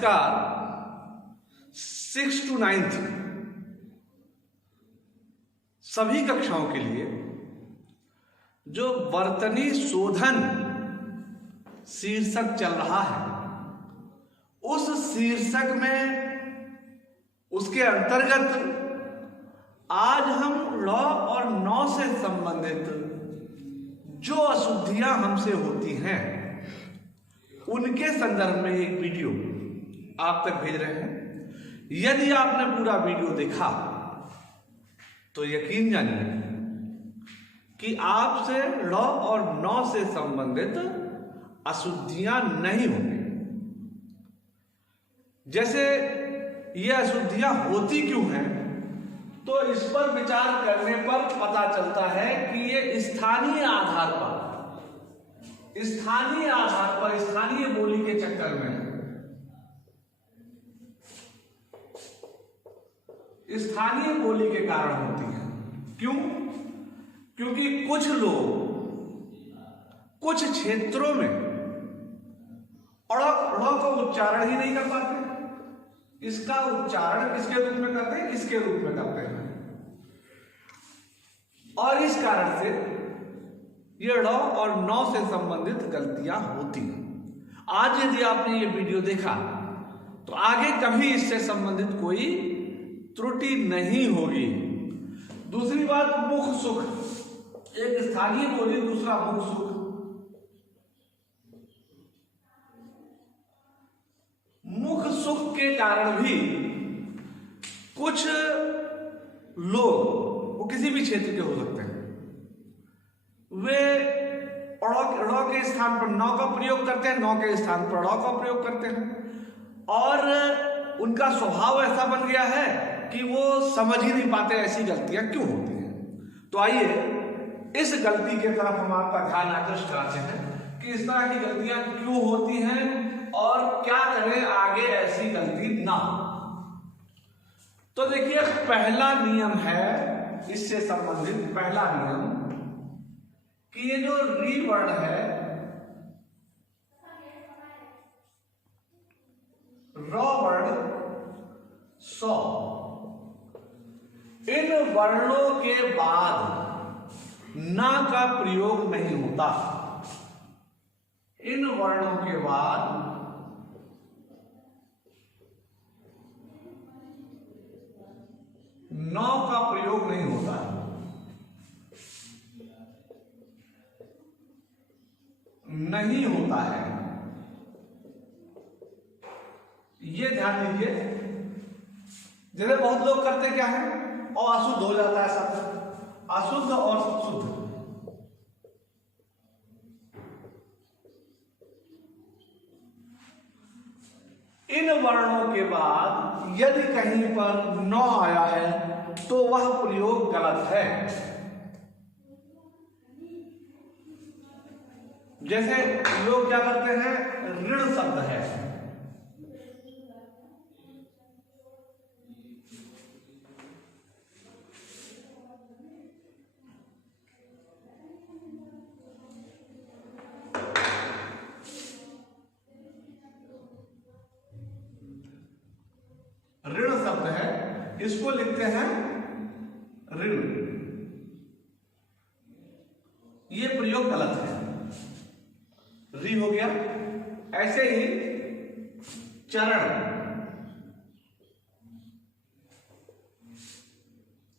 नमस्कार। 6 to 9 सभी कक्षाओं के लिए जो वर्तनी शोधन शीर्षक चल रहा है, उस शीर्षक में उसके अंतर्गत आज हम लॉ और नौ से संबंधित जो अशुद्धियां हमसे होती हैं उनके संदर्भ में एक वीडियो आप तक भेज रहे हैं। यदि आपने पूरा वीडियो देखा तो यकीन जानिए कि आपसे लॉ और नौ से संबंधित अशुद्धियां नहीं होंगी। जैसे ये अशुद्धियां होती क्यों हैं, तो इस पर विचार करने पर पता चलता है कि ये स्थानीय आधार पर, स्थानीय बोली के चक्कर में, स्थानीय बोली के कारण होती है। क्यों? क्योंकि कुछ लोग कुछ क्षेत्रों में ड़ का उच्चारण ही नहीं कर पाते। इसका उच्चारण किसके रूप में करते हैं? इसके रूप में करते हैं, और इस कारण से ये ड़ और नौ से संबंधित गलतियां होती हैं। आज यदि आपने ये वीडियो देखा तो आगे कभी इससे संबंधित कोई त्रुटि नहीं होगी। दूसरी बात, मुख सुख, एक स्थानीय बोली, दूसरा मुख सुख। मुख सुख के कारण भी कुछ लोग, वो किसी भी क्षेत्र के हो सकते हैं, वे ड़ के स्थान पर नौ का प्रयोग करते हैं, नौ के स्थान पर ड़ का प्रयोग करते हैं, और उनका स्वभाव ऐसा बन गया है कि वो समझ ही नहीं पाते ऐसी गलतियां क्यों होती हैं। तो आइए इस गलती की तरफ हम आपका ध्यान आकृष्ट कराते हैं कि इस तरह की गलतियां क्यों होती हैं और क्या करें आगे ऐसी गलती ना हो। तो देखिए, पहला नियम है इससे संबंधित, पहला नियम कि ये जो री वर्ण है, र वर्ण, सौ, इन वर्णों के बाद ना का प्रयोग नहीं होता। इन वर्णों के बाद नौ का प्रयोग नहीं होता है। नहीं होता है, ये ध्यान दीजिए। जैसे बहुत लोग करते क्या है, और अशुद्ध हो जाता है शब्द, अशुद्ध और शुद्ध। इन वर्णों के बाद यदि कहीं पर नौ आया है तो वह प्रयोग गलत है। जैसे लोग क्या करते हैं, ऋण शब्द है, ऋण शब्द है, इसको लिखते हैं ऋण। ये प्रयोग गलत है, री हो गया। ऐसे ही चरण,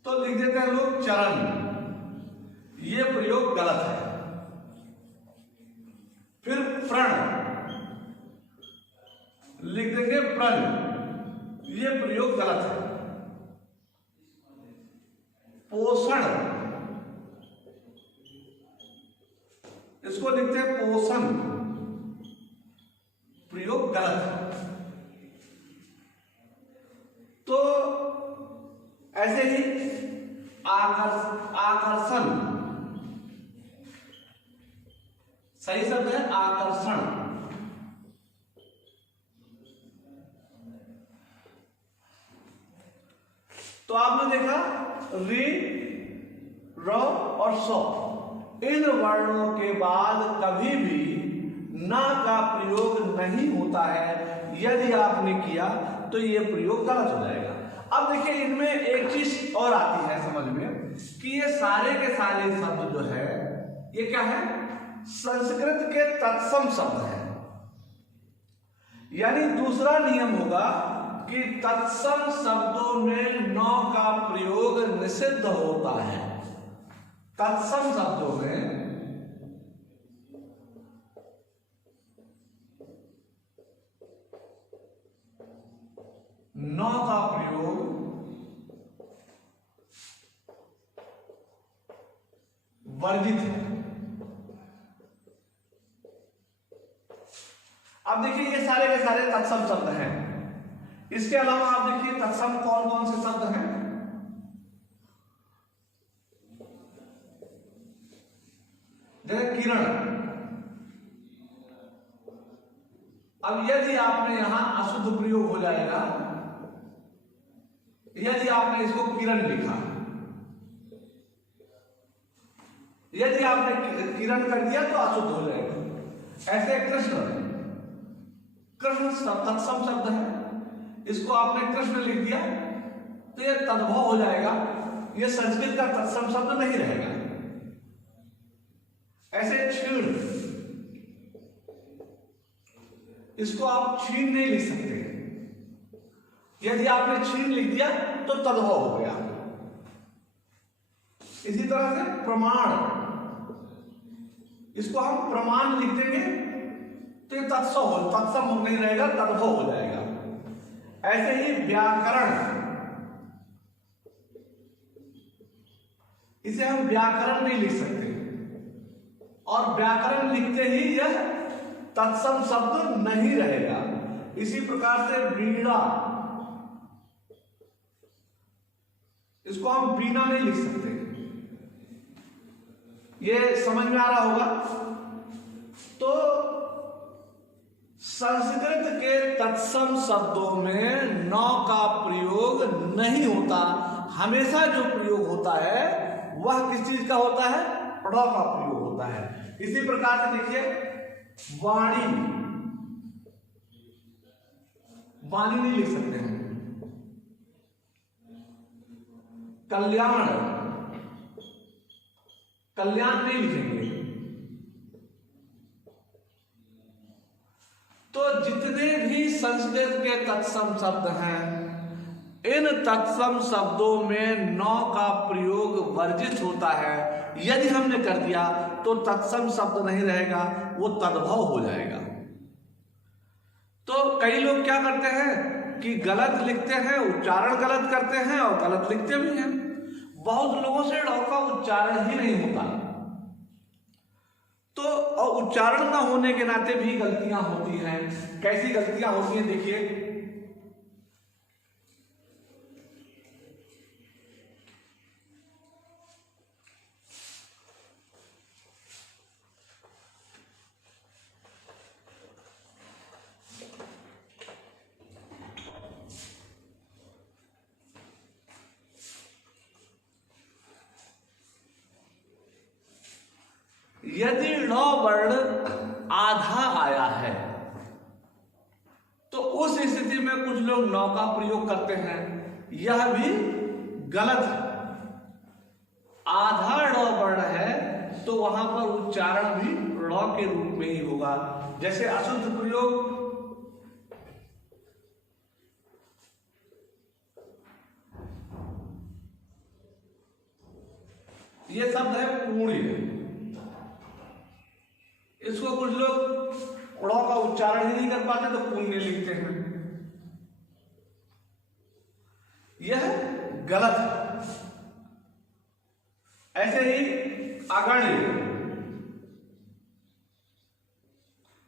तो लिख देते हैं लोग चरण, ये प्रयोग गलत है। फिर प्रण, लिख देंगे प्रण, ये प्रयोग गलत है। पोषण, इसको लिखते हैं पोषण, प्रयोग गलत है। तो ऐसे ही आकर्षण, सही शब्द है आकर्षण। तो आपने देखा री, र और सौ, इन वर्णों के बाद कभी भी ना का प्रयोग नहीं होता है। यदि आपने किया तो ये प्रयोग गलत हो जाएगा। अब देखिए इनमें एक चीज और आती है समझ में कि ये सारे के सारे शब्द जो है ये क्या है, संस्कृत के तत्सम शब्द है। यानी दूसरा नियम होगा कि तत्सम शब्दों में न का प्रयोग निषिद्ध होता है। तत्सम शब्दों में न का प्रयोग वर्जित है। अब देखिए ये सारे के सारे तत्सम शब्द हैं। इसके अलावा आप देखिए तत्सम कौन कौन से शब्द हैं। जैसे किरण, अब यदि आपने यहां अशुद्ध प्रयोग हो जाएगा, यदि आपने इसको किरण लिखा, यदि आपने किरण कर दिया तो अशुद्ध हो जाएगा। ऐसे कृष्ण, कृष्ण तत्सम शब्द है, इसको आपने कृष्ण लिख दिया तो यह तद्भव हो जाएगा, यह संस्कृत का तत्सम शब्द नहीं रहेगा। ऐसे क्षीण, इसको आप छीन नहीं लिख सकते, यदि आपने छीन लिख दिया तो तद्भव हो गया। इसी तरह से प्रमाण, इसको हम प्रमाण लिख देंगे तो ये तत्सम नहीं रहेगा, तद्भव हो जाएगा। ऐसे ही व्याकरण, इसे हम व्याकरण नहीं लिख सकते और व्याकरण लिखते ही यह तत्सम शब्द नहीं रहेगा। इसी प्रकार से वीणा, इसको हम वीणा नहीं लिख सकते। ये समझ में आ रहा होगा। तो संस्कृत के तत्सम शब्दों में न का प्रयोग नहीं होता, हमेशा जो प्रयोग होता है वह किस चीज का होता है, ण का प्रयोग होता है। इसी प्रकार से देखिए वाणी, वाणी नहीं लिख सकते हैं। कल्याण, कल्याण नहीं लिखेंगे। तो जितने भी संस्कृत के तत्सम शब्द हैं, इन तत्सम शब्दों में न का प्रयोग वर्जित होता है। यदि हमने कर दिया तो तत्सम शब्द नहीं रहेगा, वो तद्भव हो जाएगा। तो कई लोग क्या करते हैं कि गलत लिखते हैं, उच्चारण गलत करते हैं और गलत लिखते भी हैं। बहुत लोगों से ड़ का उच्चारण ही नहीं होता, तो और उच्चारण ना होने के नाते भी गलतियां होती हैं। कैसी गलतियां होती हैं देखिए, यदि ण वर्ण आधा आया है तो उस स्थिति में कुछ लोग न का प्रयोग करते हैं, यह भी गलत है। आधा ण वर्ण है तो वहां पर उच्चारण भी ण के रूप में ही होगा। जैसे अशुद्ध प्रयोग, ये शब्द है पुण्य, इसको कुछ लोग ण का उच्चारण ही नहीं कर पाते तो पुण्य लिखते हैं, यह गलत है। ऐसे ही अगण्य,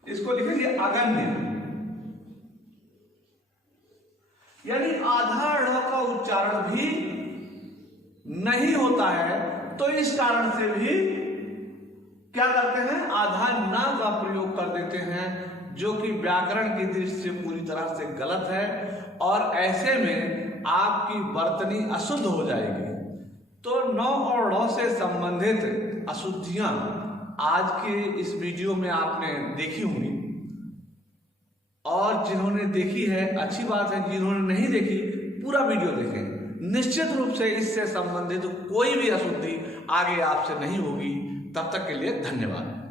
इसको लिखेंगे अगण्य, यानी आधा ण का उच्चारण भी नहीं होता है। तो इस कारण से भी क्या करते हैं, आधा न का प्रयोग कर देते हैं, जो कि व्याकरण की दृष्टि से पूरी तरह से गलत है और ऐसे में आपकी वर्तनी अशुद्ध हो जाएगी। तो न और ण से संबंधित अशुद्धियां आज के इस वीडियो में आपने देखी होंगी। और जिन्होंने देखी है अच्छी बात है, जिन्होंने नहीं देखी पूरा वीडियो देखें। निश्चित रूप से इससे संबंधित कोई भी अशुद्धि आगे आपसे नहीं होगी। तब तक के लिए धन्यवाद।